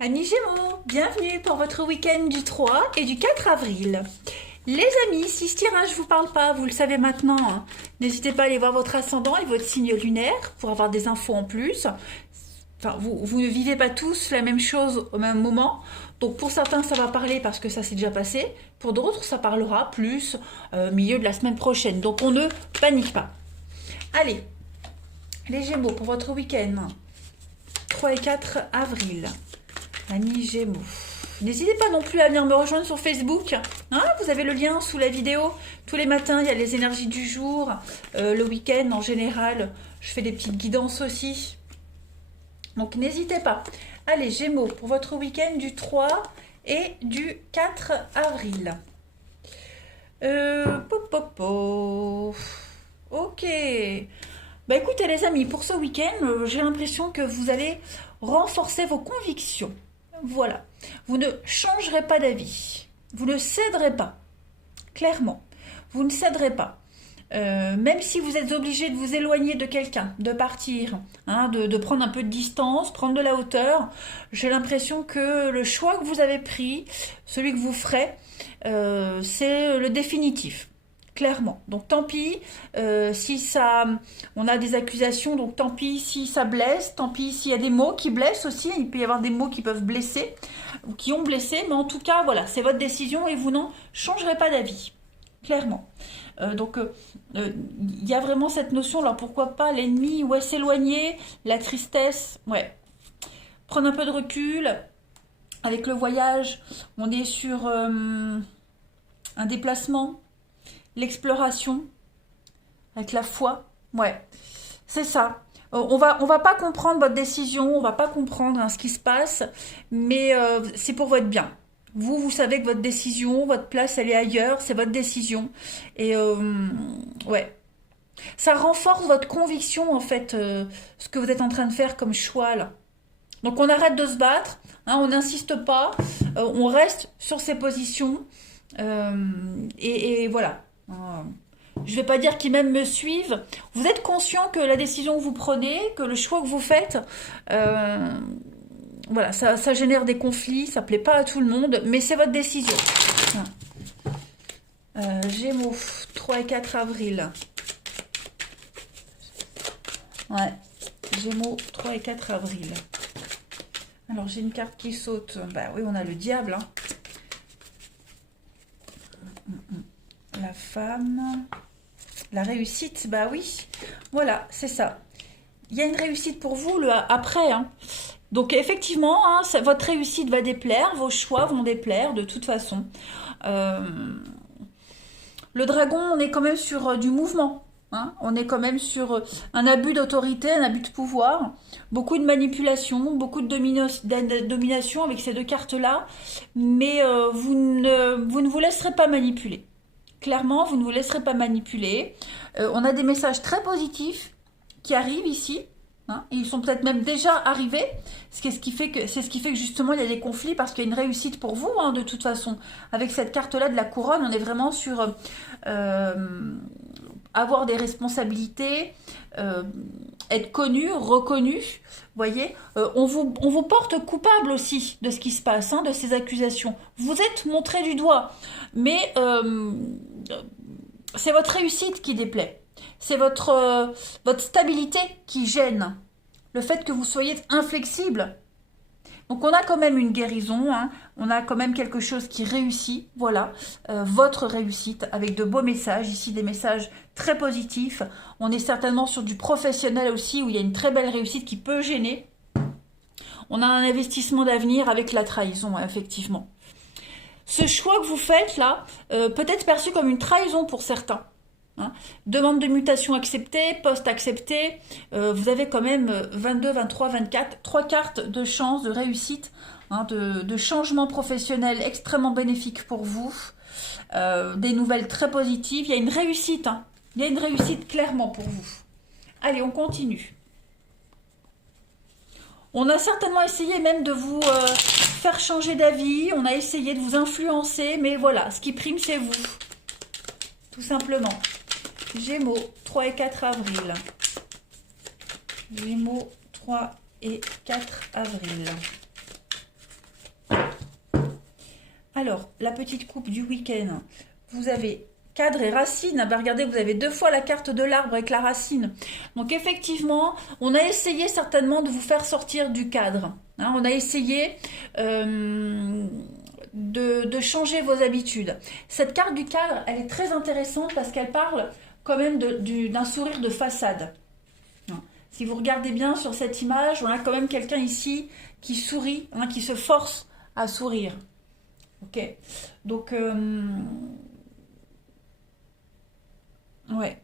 Amis Gémeaux, bienvenue pour votre week-end du 3 et du 4 avril. Les amis, si ce tirage ne vous parle pas, vous le savez maintenant, hein, n'hésitez pas à aller voir votre ascendant et votre signe lunaire pour avoir des infos en plus. Enfin, vous ne vivez pas tous la même chose au même moment. Donc pour certains, ça va parler parce que ça s'est déjà passé. Pour d'autres, ça parlera plus milieu de la semaine prochaine. Donc on ne panique pas. Allez, les Gémeaux, pour votre week-end, 3 et 4 avril. Amis Gémeaux. N'hésitez pas non plus à venir me rejoindre sur Facebook. Hein, vous avez le lien sous la vidéo. Tous les matins, il y a les énergies du jour. Le week-end, en général, je fais des petites guidances aussi. Donc, n'hésitez pas. Allez, Gémeaux, pour votre week-end du 3 et du 4 avril. Popopo. Ok. Bah écoutez les amis, pour ce week-end, j'ai l'impression que vous allez renforcer vos convictions. Voilà. Vous ne changerez pas d'avis. Vous ne céderez pas. Clairement. Vous ne céderez pas. Même si vous êtes obligé de vous éloigner de quelqu'un, de partir, hein, de prendre un peu de distance, prendre de la hauteur, j'ai l'impression que le choix que vous avez pris, celui que vous ferez, c'est le définitif. Clairement. Donc tant pis si ça, on a des accusations, donc tant pis si ça blesse, tant pis s'il y a des mots qui blessent aussi, il peut y avoir des mots qui peuvent blesser, ou qui ont blessé, mais en tout cas, voilà, c'est votre décision et vous n'en changerez pas d'avis. Clairement. Il y a vraiment cette notion, alors pourquoi pas l'ennemi, ouais, s'éloigner, la tristesse, ouais. Prendre un peu de recul, avec le voyage, on est sur un déplacement, l'exploration, avec la foi, ouais, c'est ça. On va pas comprendre votre décision, on va pas comprendre hein, ce qui se passe, mais c'est pour votre bien. Vous savez que votre décision, votre place, elle est ailleurs, c'est votre décision. Et ouais, ça renforce votre conviction en fait, ce que vous êtes en train de faire comme choix là. Donc on arrête de se battre, hein, on n'insiste pas, on reste sur ses positions et voilà. Je ne vais pas dire qu'ils même me suivent. Vous êtes conscient que la décision que vous prenez, que le choix que vous faites, voilà, ça génère des conflits, ça plaît pas à tout le monde, mais c'est votre décision. Gémeaux, 3 et 4 avril. Ouais, Gémeaux, 3 et 4 avril. Alors j'ai une carte qui saute. Bah oui, on a le diable. Hein. La femme. La réussite, bah oui. Voilà, c'est ça. Il y a une réussite pour vous après. Hein. Donc effectivement, hein, votre réussite va déplaire, vos choix vont déplaire de toute façon. Le dragon, on est quand même sur du mouvement. Hein. On est quand même sur un abus d'autorité, un abus de pouvoir, beaucoup de manipulation, beaucoup de domination avec ces deux cartes-là, mais vous ne vous laisserez pas manipuler. Clairement, vous ne vous laisserez pas manipuler. On a des messages très positifs qui arrivent ici. Hein, ils sont peut-être même déjà arrivés. C'est ce qui fait que justement il y a des conflits parce qu'il y a une réussite pour vous hein, de toute façon. Avec cette carte-là de la couronne, on est vraiment sur avoir des responsabilités, être connu, reconnu. Voyez, on vous porte coupable aussi de ce qui se passe, hein, de ces accusations. Vous êtes montré du doigt, mais c'est votre réussite qui déplaît. C'est votre stabilité qui gêne. Le fait que vous soyez inflexible. Donc on a quand même une guérison, hein. On a quand même quelque chose qui réussit. Voilà, votre réussite avec de beaux messages. Ici des messages très positifs. On est certainement sur du professionnel aussi où il y a une très belle réussite qui peut gêner. On a un investissement d'avenir avec la trahison, hein, effectivement. Ce choix que vous faites là peut être perçu comme une trahison pour certains. Hein. Demande de mutation acceptée, poste accepté. Vous avez quand même 22, 23, 24, 3 cartes de chance, de réussite, hein, de changement professionnel extrêmement bénéfique pour vous. Des nouvelles très positives. Il y a une réussite. Hein. Il y a une réussite clairement pour vous. Allez, on continue. On a certainement essayé même de vous faire changer d'avis. On a essayé de vous influencer. Mais voilà, ce qui prime, c'est vous. Tout simplement. Gémeaux, 3 et 4 avril. Gémeaux, 3 et 4 avril. Alors, la petite coupe du week-end, vous avez cadre et racine. Ah bah regardez, vous avez 2 fois la carte de l'arbre avec la racine. Donc effectivement, on a essayé certainement de vous faire sortir du cadre. Hein, on a essayé de changer vos habitudes. Cette carte du cadre, elle est très intéressante parce qu'elle parle quand même d'un sourire de façade. Hein. Si vous regardez bien sur cette image, on a quand même quelqu'un ici qui sourit, hein, qui se force à sourire. Ok, donc ouais.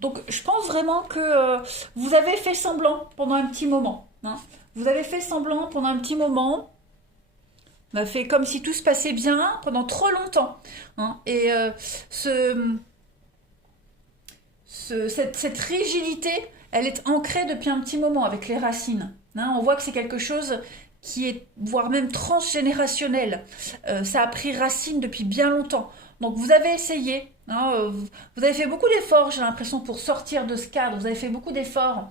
Donc je pense vraiment que vous avez fait semblant pendant un petit moment. Hein. Vous avez fait semblant pendant un petit moment. On a fait comme si tout se passait bien pendant trop longtemps. Hein. Et cette rigidité, elle est ancrée depuis un petit moment avec les racines. Hein. On voit que c'est quelque chose qui est voire même transgénérationnel. Ça a pris racine depuis bien longtemps. Donc vous avez essayé, hein, vous avez fait beaucoup d'efforts, j'ai l'impression, pour sortir de ce cadre. Vous avez fait beaucoup d'efforts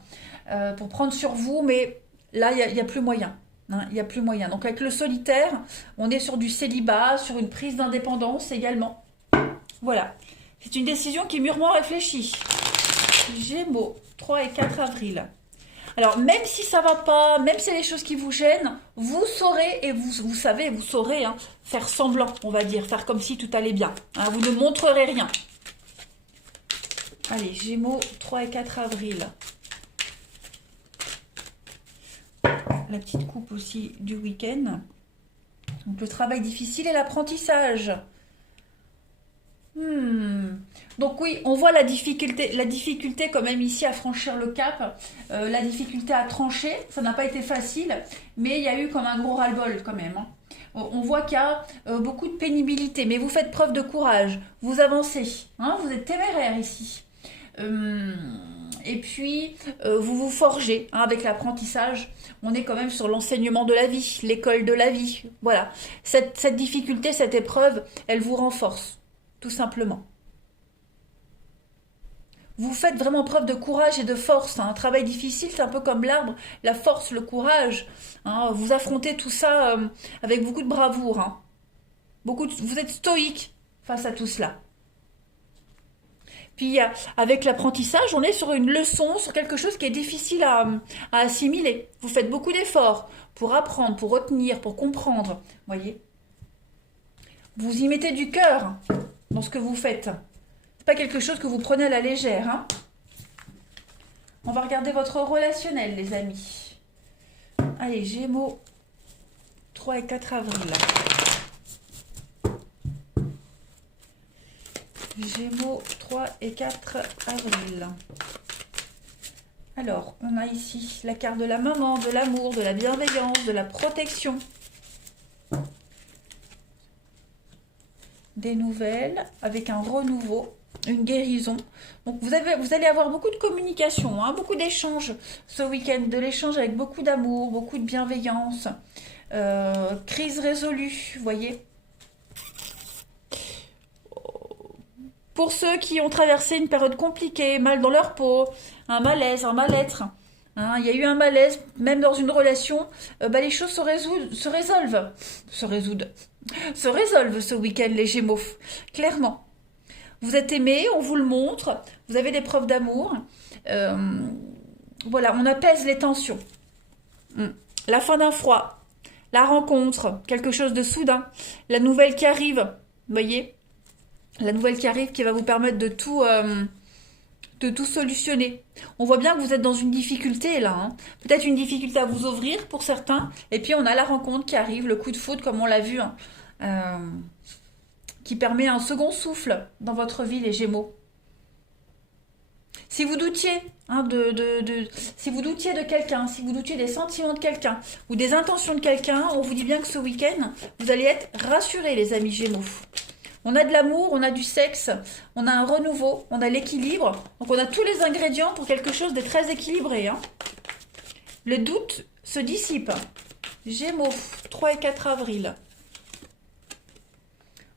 pour prendre sur vous, mais là, il n'y a plus moyen. Hein, il n'y a plus moyen. Donc avec le solitaire, on est sur du célibat, sur une prise d'indépendance également. Voilà. C'est une décision qui est mûrement réfléchie. Gémeaux, 3 et 4 avril. Alors, même si ça va pas, même si il y a des choses qui vous gênent, vous saurez, et vous savez, vous saurez, hein, faire semblant, on va dire, faire comme si tout allait bien. Hein, vous ne montrerez rien. Allez, Gémeaux, 3 et 4 avril. La petite coupe aussi du week-end. Donc, le travail difficile et l'apprentissage. Donc oui, on voit la difficulté quand même ici à franchir le cap, la difficulté à trancher, ça n'a pas été facile, mais il y a eu comme un gros ras-le-bol quand même. Hein. On voit qu'il y a beaucoup de pénibilité, mais vous faites preuve de courage, vous avancez, hein, vous êtes téméraire ici. Et puis, vous vous forgez hein, avec l'apprentissage. On est quand même sur l'enseignement de la vie, l'école de la vie. Voilà, cette difficulté, cette épreuve, elle vous renforce. Tout simplement. Vous faites vraiment preuve de courage et de force. Hein. Un travail difficile, c'est un peu comme l'arbre, la force, le courage. Hein. Vous affrontez tout ça avec beaucoup de bravoure. Hein. Vous êtes stoïque face à tout cela. Puis avec l'apprentissage, on est sur une leçon, sur quelque chose qui est difficile à assimiler. Vous faites beaucoup d'efforts pour apprendre, pour retenir, pour comprendre. Voyez. Vous y mettez du cœur dans ce que vous faites. C'est pas quelque chose que vous prenez à la légère. Hein. On va regarder votre relationnel, les amis. Allez, Gémeaux, 3 et 4 avril. Gémeaux, 3 et 4 avril. Alors, on a ici la carte de la maman, de l'amour, de la bienveillance, de la protection. Des nouvelles avec un renouveau, une guérison. Donc vous allez avoir beaucoup de communication, hein, beaucoup d'échanges ce week-end, de l'échange avec beaucoup d'amour, beaucoup de bienveillance, crise résolue, vous voyez. Pour ceux qui ont traversé une période compliquée, mal dans leur peau, un malaise, un mal-être, hein, il y a eu un malaise, même dans une relation, les choses se résolvent ce week-end, les Gémeaux, clairement. Vous êtes aimé, on vous le montre, vous avez des preuves d'amour. Voilà, on apaise les tensions. La fin d'un froid, la rencontre, quelque chose de soudain, la nouvelle qui arrive, vous voyez, la nouvelle qui arrive qui va vous permettre de tout solutionner. On voit bien que vous êtes dans une difficulté là. Hein. Peut-être une difficulté à vous ouvrir pour certains. Et puis on a la rencontre qui arrive, le coup de foudre comme on l'a vu, hein, qui permet un second souffle dans votre vie, les Gémeaux. Si vous doutiez, hein, si vous doutiez de quelqu'un, si vous doutiez des sentiments de quelqu'un ou des intentions de quelqu'un, on vous dit bien que ce week-end, vous allez être rassurés, les amis Gémeaux. On a de l'amour, on a du sexe, on a un renouveau, on a l'équilibre. Donc on a tous les ingrédients pour quelque chose de très équilibré. Hein. Le doute se dissipe. Gémeaux, 3 et 4 avril.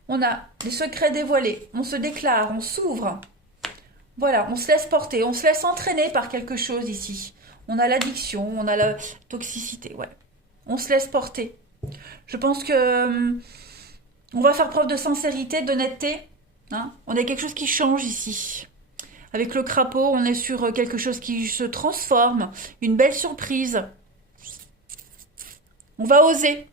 On a des secrets dévoilés. On se déclare, on s'ouvre. Voilà, on se laisse porter, on se laisse entraîner par quelque chose ici. On a l'addiction, on a la toxicité, ouais. On se laisse porter. Je pense que on va faire preuve de sincérité, d'honnêteté. Hein. On a quelque chose qui change ici. Avec le crapaud, on est sur quelque chose qui se transforme, une belle surprise. On va oser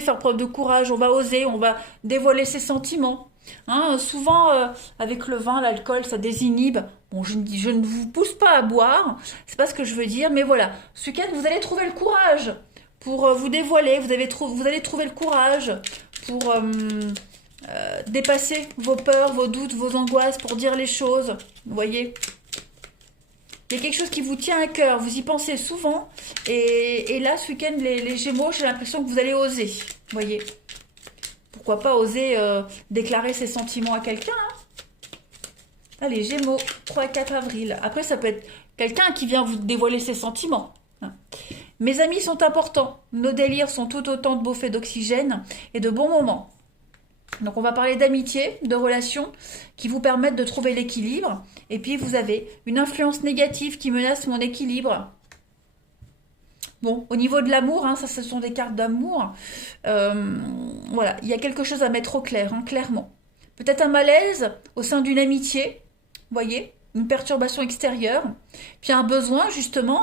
faire preuve de courage, on va dévoiler ses sentiments. Hein, souvent, avec le vin, l'alcool, ça désinhibe. Bon, je ne vous pousse pas à boire, c'est pas ce que je veux dire, mais voilà. Ce week-end, vous allez trouver le courage pour vous dévoiler, vous allez trouver le courage pour dépasser vos peurs, vos doutes, vos angoisses, pour dire les choses. Vous voyez ? Il y a quelque chose qui vous tient à cœur, vous y pensez souvent. Et là, ce week-end, les Gémeaux, j'ai l'impression que vous allez oser. Vous voyez ? Pourquoi pas oser déclarer ses sentiments à quelqu'un, hein. Allez, Gémeaux, 3 et 4 avril. Après, ça peut être quelqu'un qui vient vous dévoiler ses sentiments. Hein. Mes amis sont importants. Nos délires sont tout autant de bouffées d'oxygène et de bons moments. Donc on va parler d'amitié, de relations qui vous permettent de trouver l'équilibre. Et puis vous avez une influence négative qui menace mon équilibre. Bon, au niveau de l'amour, hein, ça ce sont des cartes d'amour. Voilà, il y a quelque chose à mettre au clair, hein, clairement. Peut-être un malaise au sein d'une amitié, vous voyez, une perturbation extérieure. Puis un besoin justement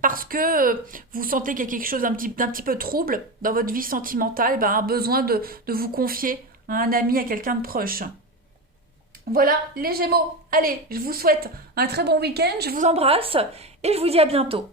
parce que vous sentez qu'il y a quelque chose d'un petit peu trouble dans votre vie sentimentale, ben, un besoin de vous confier à un ami, à quelqu'un de proche. Voilà, les Gémeaux. Allez, je vous souhaite un très bon week-end, je vous embrasse et je vous dis à bientôt.